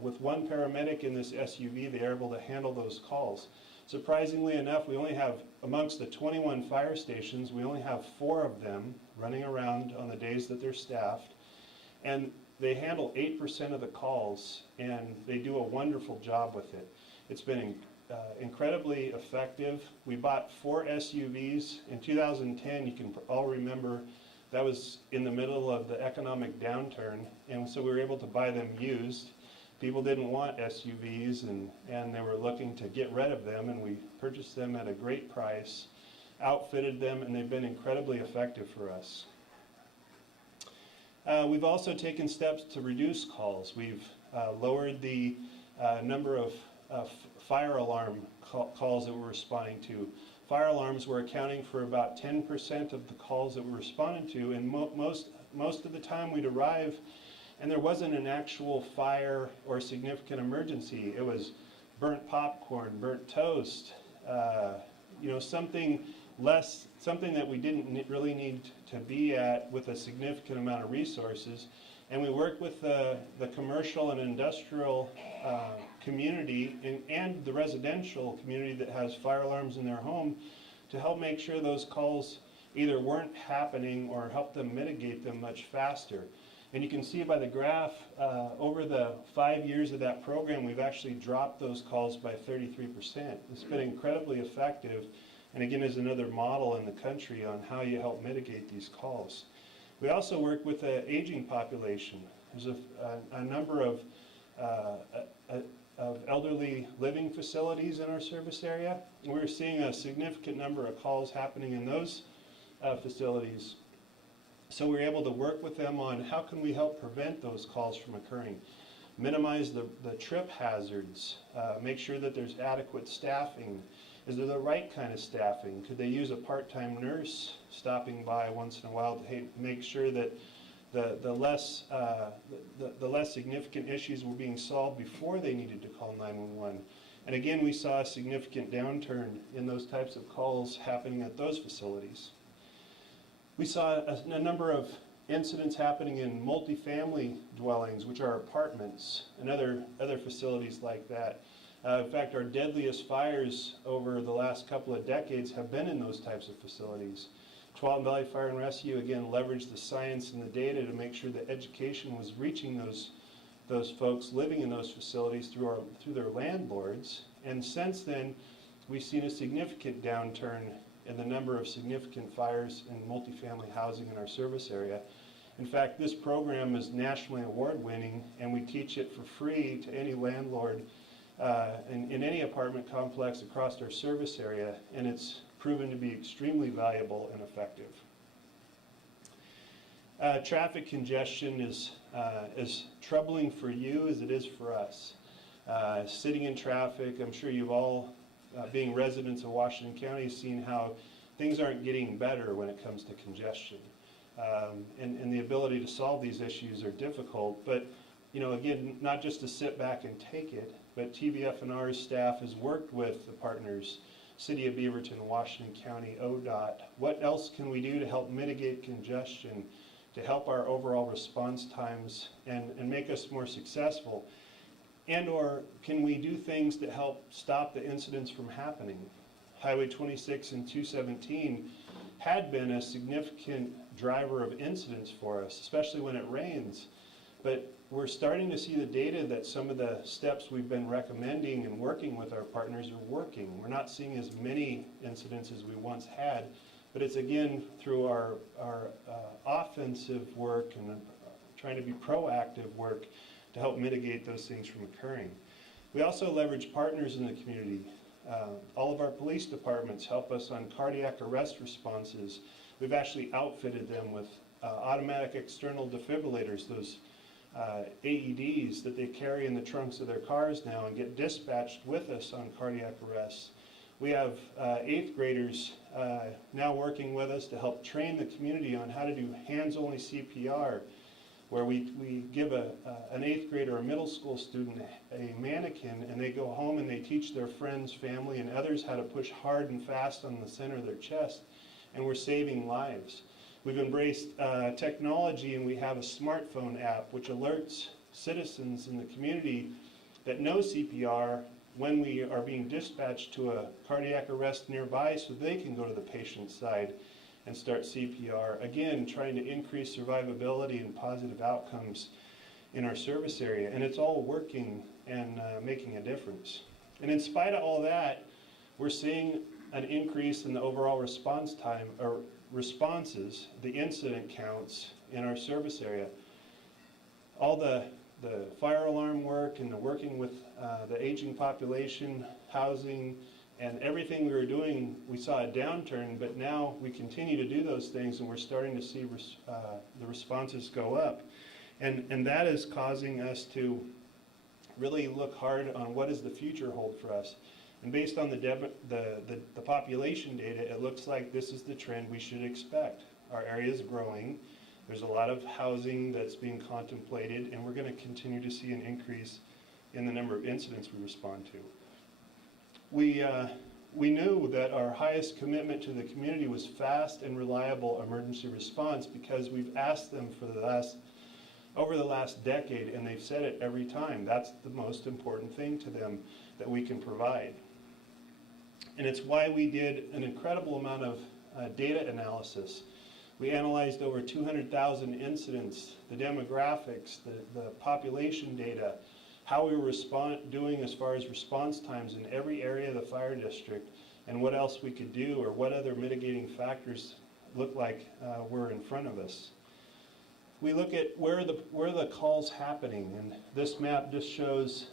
with one paramedic in this SUV, they're able to handle those calls. Surprisingly enough, we only have, amongst the 21 fire stations, we only have 4 of them running around on the days that they're staffed. And they handle 8% of the calls, and they do a wonderful job with it. It's been incredibly effective. We bought 4 SUVs. In 2010, you can all remember, that was in the middle of the economic downturn, and so we were able to buy them used. People didn't want SUVs, and they were looking to get rid of them, and we purchased them at a great price, outfitted them, and they've been incredibly effective for us. We've also taken steps to reduce calls. We've lowered the number of fire alarm calls that we're responding to. Fire alarms were accounting for about 10% of the calls that we're responding to, and most of the time we'd arrive and there wasn't an actual fire or significant emergency. It was burnt popcorn, burnt toast, something that we didn't really need to be at with a significant amount of resources. And we worked with the commercial and industrial community and the residential community that has fire alarms in their home to help make sure those calls either weren't happening or help them mitigate them much faster. And you can see by the graph, over the 5 years of that program, we've actually dropped those calls by 33%. It's been incredibly effective, and again, is another model in the country on how you help mitigate these calls. We also work with the aging population. There's a number of elderly living facilities in our service area, and we're seeing a significant number of calls happening in those facilities. So we're able to work with them on how can we help prevent those calls from occurring, minimize the trip hazards, make sure that there's adequate staffing. Is there the right kind of staffing? Could they use a part-time nurse stopping by once in a while to make sure that the less significant issues were being solved before they needed to call 911? And again, we saw a significant downturn in those types of calls happening at those facilities. We saw a number of incidents happening in multifamily dwellings, which are apartments, and other facilities like that. In fact, our deadliest fires over the last couple of decades have been in those types of facilities. Tualatin Valley Fire and Rescue, again, leveraged the science and the data to make sure that education was reaching those folks living in those facilities through their landlords. And since then, we've seen a significant downturn in the number of significant fires in multifamily housing in our service area. In fact, this program is nationally award-winning, and we teach it for free to any landlord in any apartment complex across our service area, and it's proven to be extremely valuable and effective. Traffic congestion is as troubling for you as it is for us. Sitting in traffic, I'm sure you've all, being residents of Washington County, seen how things aren't getting better when it comes to congestion. And the ability to solve these issues are difficult, but again, not just to sit back and take it, but TVF&R's staff has worked with the partners, City of Beaverton, Washington County, ODOT. What else can we do to help mitigate congestion, to help our overall response times and make us more successful? And or can we do things that help stop the incidents from happening? Highway 26 and 217 had been a significant driver of incidents for us, especially when it rains. But we're starting to see the data that some of the steps we've been recommending and working with our partners are working. We're not seeing as many incidents as we once had, but it's again through our offensive work and trying to be proactive work to help mitigate those things from occurring. We also leverage partners in the community. All of our police departments help us on cardiac arrest responses. We've actually outfitted them with automatic external defibrillators, those AEDs that they carry in the trunks of their cars now and get dispatched with us on cardiac arrests. We have 8th graders now working with us to help train the community on how to do hands-only CPR, where we give an 8th grader or a middle school student a mannequin, and they go home and they teach their friends, family, and others how to push hard and fast on the center of their chest, and we're saving lives. We've embraced technology, and we have a smartphone app which alerts citizens in the community that know CPR when we are being dispatched to a cardiac arrest nearby, so they can go to the patient's side and start CPR. Again, trying to increase survivability and positive outcomes in our service area. And it's all working and making a difference. And in spite of all that, we're seeing an increase in the overall response time, or responses, the incident counts in our service area. All the fire alarm work and the working with the aging population, housing, and everything we were doing, we saw a downturn, but now we continue to do those things, and we're starting to see the responses go up. And that is causing us to really look hard on what does the future hold for us. And based on the population data, it looks like this is the trend we should expect. Our area is growing. There's a lot of housing that's being contemplated, and we're going to continue to see an increase in the number of incidents we respond to. We knew that our highest commitment to the community was fast and reliable emergency response, because we've asked them for over the last decade, and they've said it every time. That's the most important thing to them that we can provide. And it's why we did an incredible amount of data analysis. We analyzed over 200,000 incidents, the demographics, the population data, how we were doing as far as response times in every area of the fire district, and what else we could do, or what other mitigating factors look like were in front of us. We look at where the calls happening, and this map just shows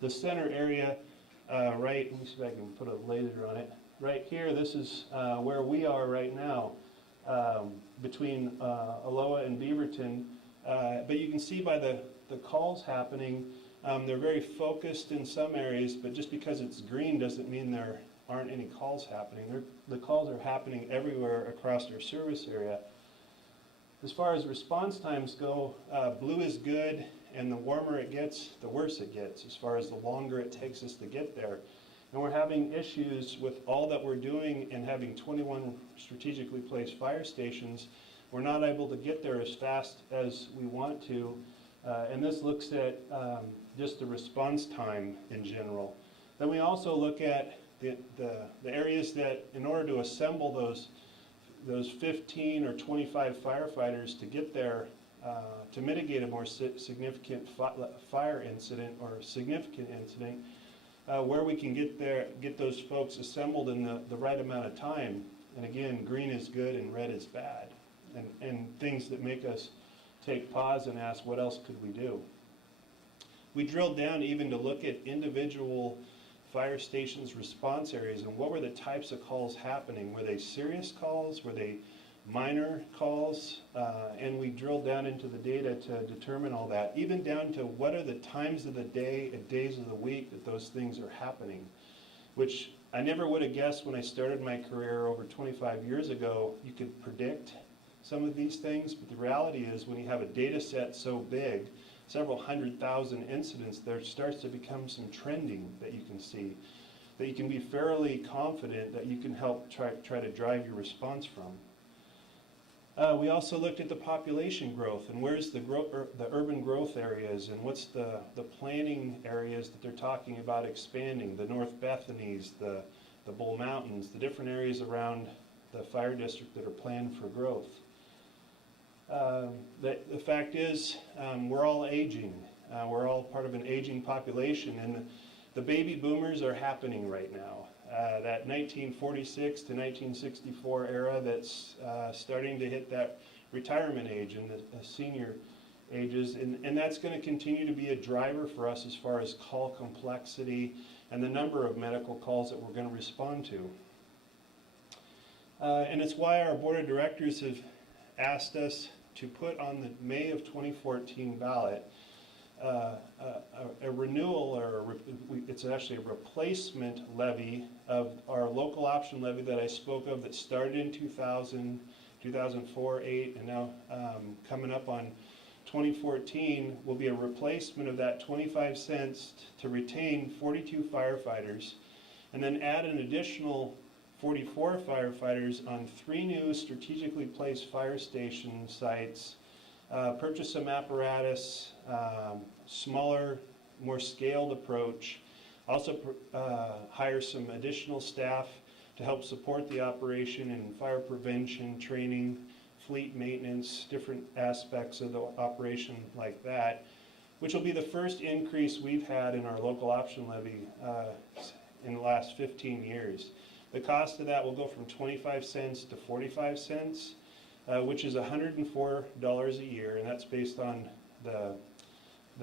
the center area, right, let me see if I can put a laser on it. Right here, this is where we are right now, between Aloha and Beaverton. But you can see by the calls happening, they're very focused in some areas, but just because it's green doesn't mean there aren't any calls happening. The calls are happening everywhere across our service area. As far as response times go, blue is good, and the warmer it gets, the worse it gets, as far as the longer it takes us to get there. And we're having issues with all that we're doing, and having 21 strategically placed fire stations. We're not able to get there as fast as we want to, and this looks at just the response time in general. Then we also look at the areas that, in order to assemble those 15 or 25 firefighters to get there to mitigate a more significant fire incident or significant incident, where we can get those folks assembled in the right amount of time. And again, green is good and red is bad, and things that make us take pause and ask, what else could we do? We drilled down even to look at individual fire stations' response areas, and what were the types of calls happening. Were they serious calls? Were they minor calls? And we drilled down into the data to determine all that, even down to what are the times of the day and days of the week that those things are happening, which I never would have guessed when I started my career over 25 years ago. You could predict some of these things, but the reality is, when you have a data set so big, several 100,000 incidents, there starts to become some trending that you can see, that you can be fairly confident that you can help try to drive your response from. We also looked at the population growth, and where's the urban growth areas, and what's the planning areas that they're talking about expanding, the North Bethanys, the Bull Mountains, the different areas around the fire district that are planned for growth. The fact is, we're all aging. We're all part of an aging population, and the baby boomers are happening right now. That 1946 to 1964 era that's starting to hit that retirement age and the senior ages, and that's going to continue to be a driver for us as far as call complexity and the number of medical calls that we're going to respond to. And it's why our board of directors have asked us to put on the May of 2014 ballot a renewal, or it's actually a replacement levy of our local option levy that I spoke of that started in 2000, 2004, 8, and now coming up on 2014 will be a replacement of that 25 cents to retain 42 firefighters, and then add an additional 44 firefighters on 3 new strategically placed fire station sites, purchase some apparatus, smaller, more scaled approach, also hire some additional staff to help support the operation in fire prevention, training, fleet maintenance, different aspects of the operation like that, which will be the first increase we've had in our local option levy in the last 15 years. The cost of that will go from 25 cents to 45 cents, which is $104 a year, and that's based on the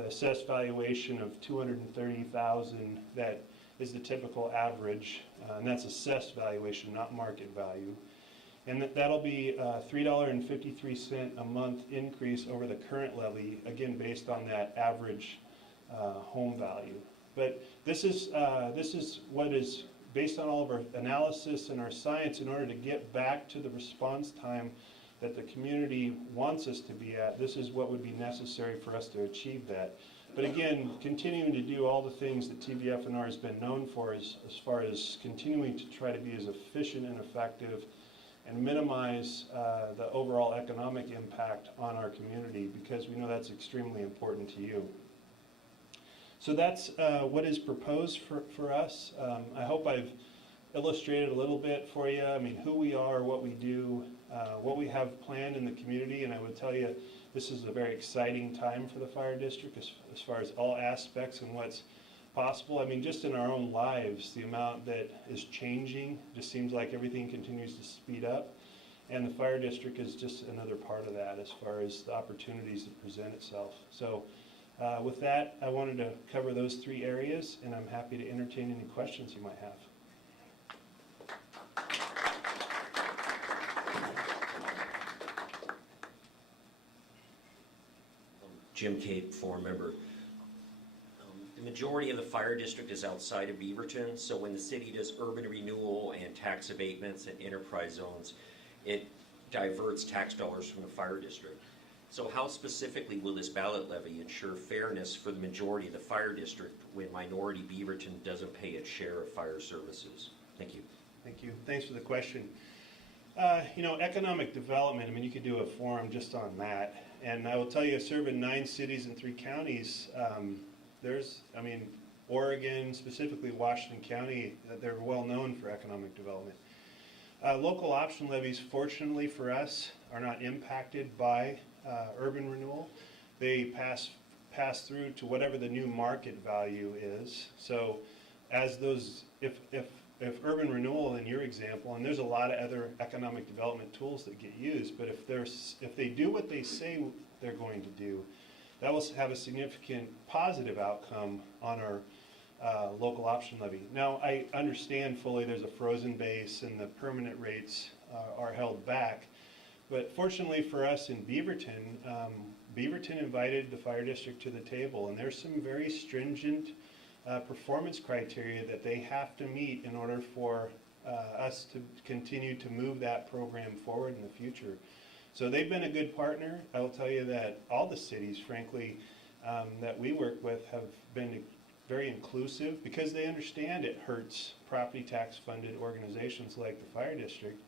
assessed valuation of $230,000 that is the typical average, and that's assessed valuation, not market value. And that'll be $3.53 a month increase over the current levy, again based on that average home value. But this is what is based on all of our analysis and our science in order to get back to the response time that the community wants us to be at. This is what would be necessary for us to achieve that. But again, continuing to do all the things that TVF&R has been known for as far as continuing to try to be as efficient and effective and minimize the overall economic impact on our community, because we know that's extremely important to you. So that's what is proposed for us. I hope I've illustrated a little bit for you. I mean, who we are, what we do, what we have planned in the community, and I would tell you this is a very exciting time for the fire district as far as all aspects and what's possible. I mean, just in our own lives, the amount that is changing just seems like everything continues to speed up, and the fire district is just another part of that as far as the opportunities that present itself. So with that, I wanted to cover those 3 areas, and I'm happy to entertain any questions you might have. Jim Cape, 4 member. The majority of the fire district is outside of Beaverton, so when the city does urban renewal and tax abatements and enterprise zones, it diverts tax dollars from the fire district. So how specifically will this ballot levy ensure fairness for the majority of the fire district when minority Beaverton doesn't pay its share of fire services? Thank you. Thank you. Thanks for the question. Economic development, I mean, you could do a forum just on that. And I will tell you, serving 9 cities and 3 counties, Oregon, specifically Washington County, they're well known for economic development. Local option levies, fortunately for us, are not impacted by urban renewal. They pass through to whatever the new market value is. So as those, if urban renewal in your example, and there's a lot of other economic development tools that get used, but if they do what they say they're going to do, that will have a significant positive outcome on our local option levy. Now, I understand fully there's a frozen base and the permanent rates are held back, but fortunately for us in Beaverton, Beaverton invited the fire district to the table, and there's some very stringent performance criteria that they have to meet in order for us to continue to move that program forward in the future. So they've been a good partner. I will tell you that all the cities, frankly, that we work with have been very inclusive because they understand it hurts property tax funded organizations like the fire district.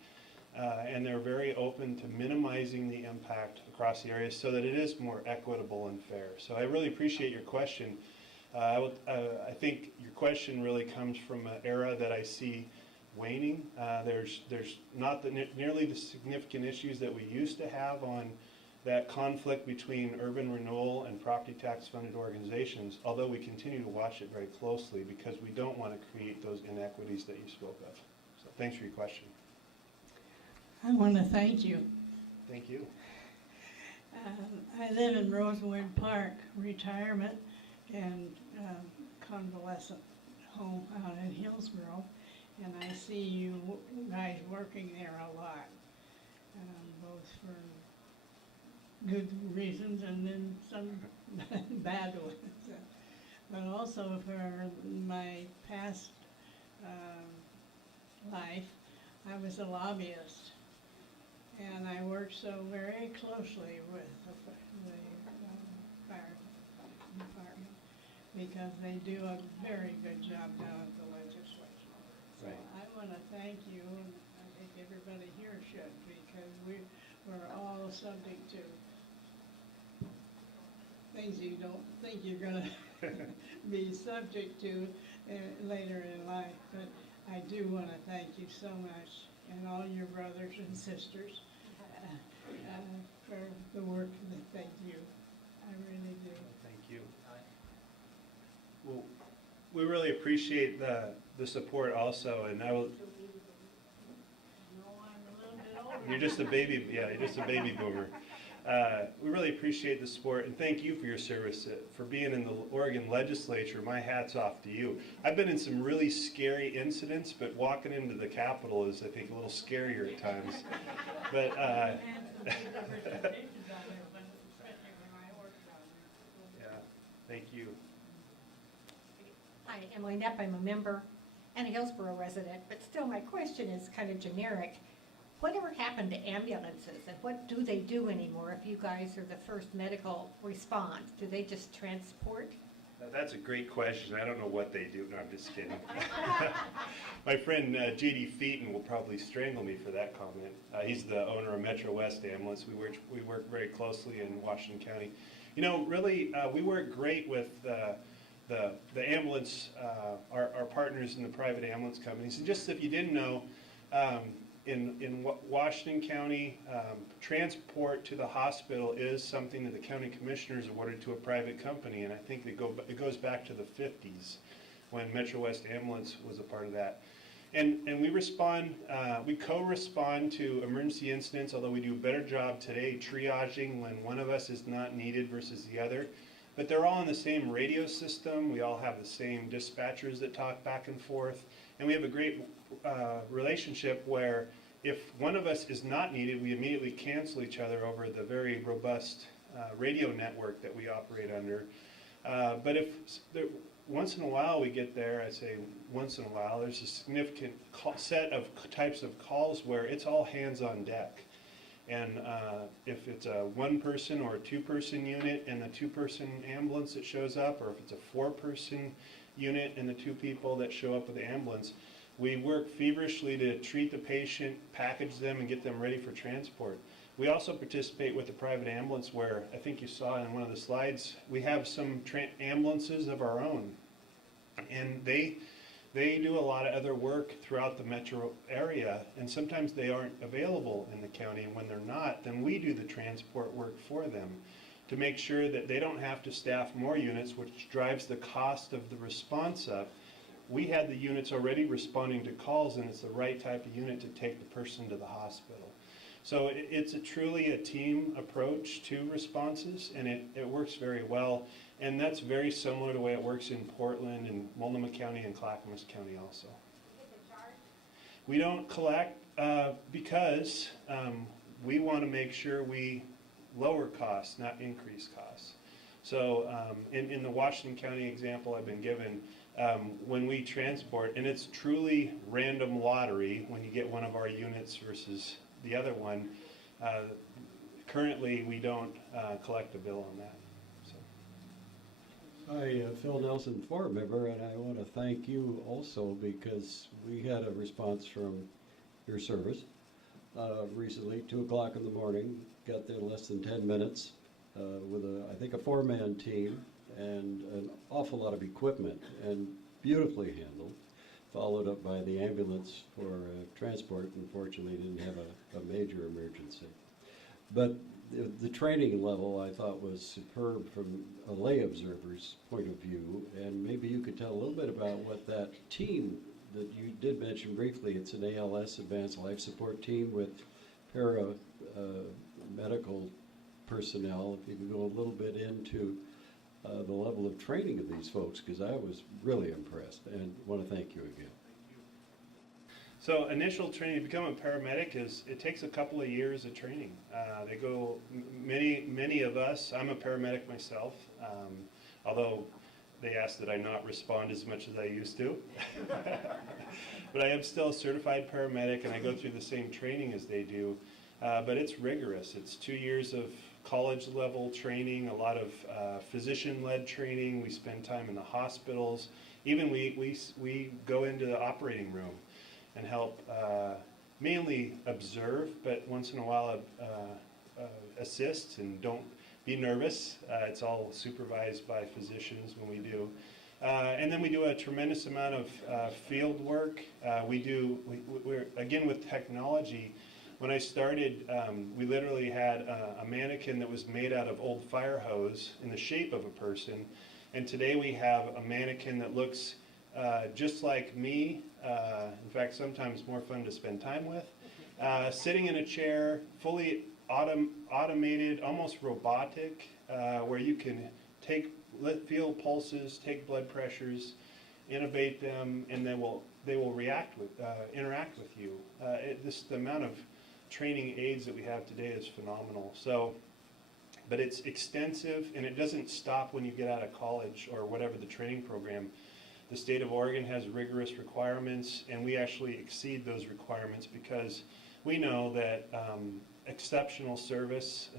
And they're very open to minimizing the impact across the area so that it is more equitable and fair. So I really appreciate your question. I think your question really comes from an era that I see waning. There's not nearly the significant issues that we used to have on that conflict between urban renewal and property tax funded organizations, although we continue to watch it very closely because we don't want to create those inequities that you spoke of. So thanks for your question. I want to thank you. Thank you. I live in Rosewood Park, retirement and convalescent home out in Hillsborough, and I see you guys working there a lot, both for good reasons and then some bad ones. but also for my past life, I was a lobbyist. And I worked so very closely with the fire department because they do a very good job down at the legislature. So Right. I want to thank you, and I think everybody here should, because we're all subject to things you don't think you're gonna be subject to later in life. But I do want to thank you so much, and all your brothers and sisters, for the work that they do. I really do. Thank you. Well, we really appreciate the support also, and I will, No, I'm a little bit older. you're just a baby, yeah, you're just a baby boomer. We really appreciate the support, and thank you for your service, for being in the Oregon legislature. My hat's off to you. I've been in some really scary incidents, but walking into the Capitol is, I think, a little scarier at times. But, And some big representations down there, but especially when I worked down there. yeah, thank you. Hi, Emily Knapp, I'm a member and a Hillsborough resident, but still my question is kind of generic. Whatever happened to ambulances and what do they do anymore if you guys are the first medical response? Do they just transport? That's a great question. I don't know what they do. No, I'm just kidding. My friend J.D. Featon will probably strangle me for that comment. He's the owner of Metro West Ambulance. We work very closely in Washington County. You know, really, we work great with the ambulance, our partners in the private ambulance companies. And just if you didn't know, in Washington County, transport to the hospital is something that the county commissioners awarded to a private company, and I think it goes back to the 50s when Metro West Ambulance was a part of that. And we respond, we co-respond to emergency incidents, although we do a better job today triaging when one of us is not needed versus the other. But they're all in the same radio system. We all have the same dispatchers that talk back and forth. And we have a great relationship where if one of us is not needed, we immediately cancel each other over the very robust radio network that we operate under. But if once in a while we get there, I say once in a while, there's a significant set of types of calls where it's all hands on deck. And if it's a one-person or a two-person unit and a two-person ambulance that shows up, or if it's a four-person unit and the two people that show up with the ambulance, we work feverishly to treat the patient, package them, and get them ready for transport. We also participate with the private ambulance where, I think you saw in one of the slides, we have some ambulances of our own. And they do a lot of other work throughout the metro area, and sometimes they aren't available in the county, and when they're not, then we do the transport work for them to make sure that they don't have to staff more units, which drives the cost of the response up. We had the units already responding to calls, and it's the right type of unit to take the person to the hospital. So it's truly a team approach to responses, and it works very well. And that's very similar to the way it works in Portland and Multnomah County and Clackamas County also. We don't collect because we want to make sure we lower costs, not increase costs. So in the Washington County example I've been given, when we transport, and it's truly random lottery when you get one of our units versus the other one, currently we don't collect a bill on that. Hi, Phil Nelson, board member, and I want to thank you also because we had a response from your service recently, 2 o'clock in the morning, got there in less than 10 minutes with I think a 4-man team and an awful lot of equipment and beautifully handled, followed up by the ambulance for transport. Unfortunately, didn't have a major emergency. But the training level I thought was superb from a lay observer's point of view, and maybe you could tell a little bit about what that team that you did mention briefly. It's an ALS, Advanced Life Support Team, with medical personnel. If you could go a little bit into the level of training of these folks, because I was really impressed, and want to thank you again. So initial training to become a paramedic it takes a couple of years of training. They go, many of us, I'm a paramedic myself, although they ask that I not respond as much as I used to. But I am still a certified paramedic, and I go through the same training as they do. But it's rigorous. It's 2 years of college level training, a lot of physician-led training. We spend time in the hospitals. Even we go into the operating room and help mainly observe, but once in a while assist, and don't be nervous. It's all supervised by physicians when we do. And then we do a tremendous amount of field work. We're again, with technology. When I started, we literally had a mannequin that was made out of old fire hose in the shape of a person. And today we have a mannequin that looks just like me. In fact, sometimes more fun to spend time with. Sitting in a chair, fully automated, almost robotic, where you can feel pulses, take blood pressures, intubate them, and then they will interact with you. The amount of training aids that we have today is phenomenal. But it's extensive, and it doesn't stop when you get out of college or whatever the training program. The state of Oregon has rigorous requirements, and we actually exceed those requirements because we know that exceptional service,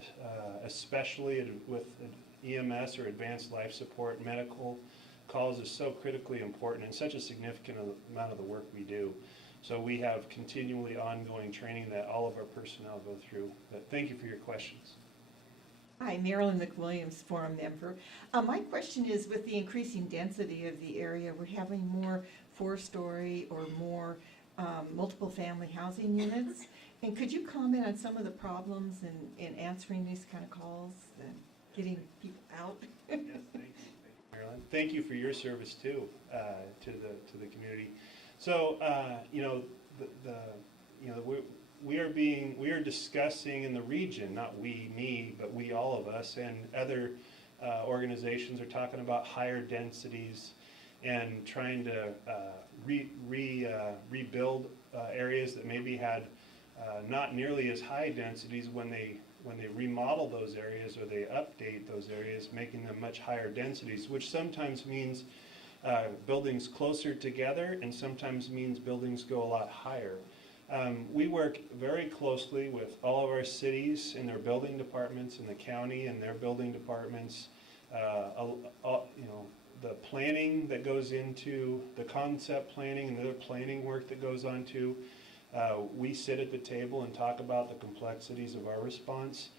especially with EMS or advanced life support, medical calls, is so critically important and such a significant amount of the work we do. So we have continually ongoing training that all of our personnel go through. But thank you for your questions. Hi, Marilyn McWilliams, forum member. My question is, with the increasing density of the area, we're having more 4-story or more multiple family housing units. And could you comment on some of the problems in answering these kind of calls and getting people out? Yes, thank you, Marilyn. Thank you for your service too to the community. So we are discussing in the region, not me, but we, all of us, and other organizations are talking about higher densities and trying to rebuild areas that maybe had not nearly as high densities when they remodel those areas or they update those areas, making them much higher densities, which sometimes means buildings closer together and sometimes means buildings go a lot higher. We work very closely with all of our cities and their building departments, and the county and their building departments. The planning that goes into the concept planning and the other planning work that goes on to. We sit at the table and talk about the complexities of our response,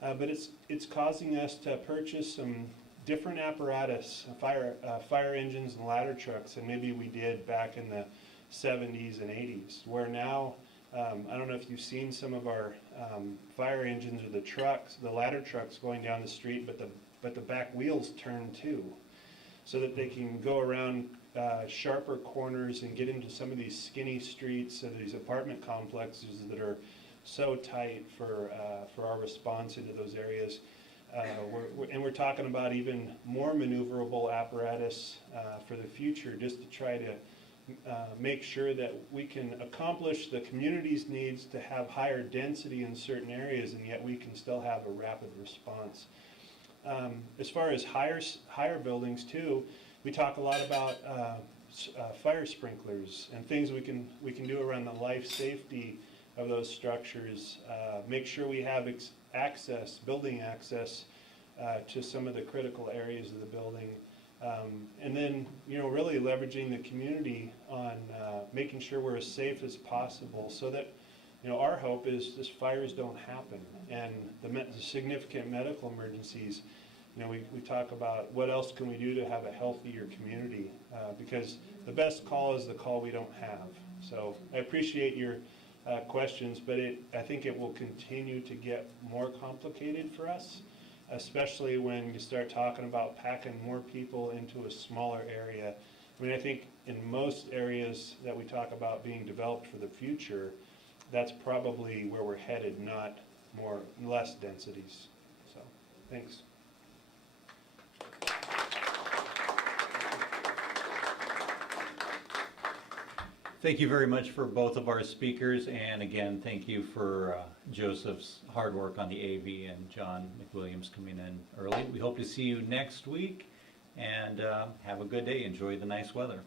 but it's causing us to purchase some different apparatus, fire engines and ladder trucks than maybe we did back in the 70s and 80s, where now, I don't know if you've seen some of our fire engines or the trucks, the ladder trucks going down the street, but the back wheels turn too, so that they can go around sharper corners and get into some of these skinny streets of these apartment complexes that are so tight for our response into those areas. We're talking about even more maneuverable apparatus for the future, just to try to make sure that we can accomplish the community's needs to have higher density in certain areas, and yet we can still have a rapid response. As far as higher buildings too, we talk a lot about fire sprinklers and things we can do around the life safety of those structures. Make sure we have building access to some of the critical areas of the building. And then, really leveraging the community on making sure we're as safe as possible, so that, our hope is this fires don't happen, and the significant medical emergencies. We talk about what else can we do to have a healthier community, because the best call is the call we don't have. So I appreciate your questions, but I think it will continue to get more complicated for us, especially when you start talking about packing more people into a smaller area. I think in most areas that we talk about being developed for the future, that's probably where we're headed, not less densities. So, thanks. Thank you very much for both of our speakers, and again, thank you for Joseph's hard work on the AV and John McWilliams coming in early. We hope to see you next week, and have a good day. Enjoy the nice weather.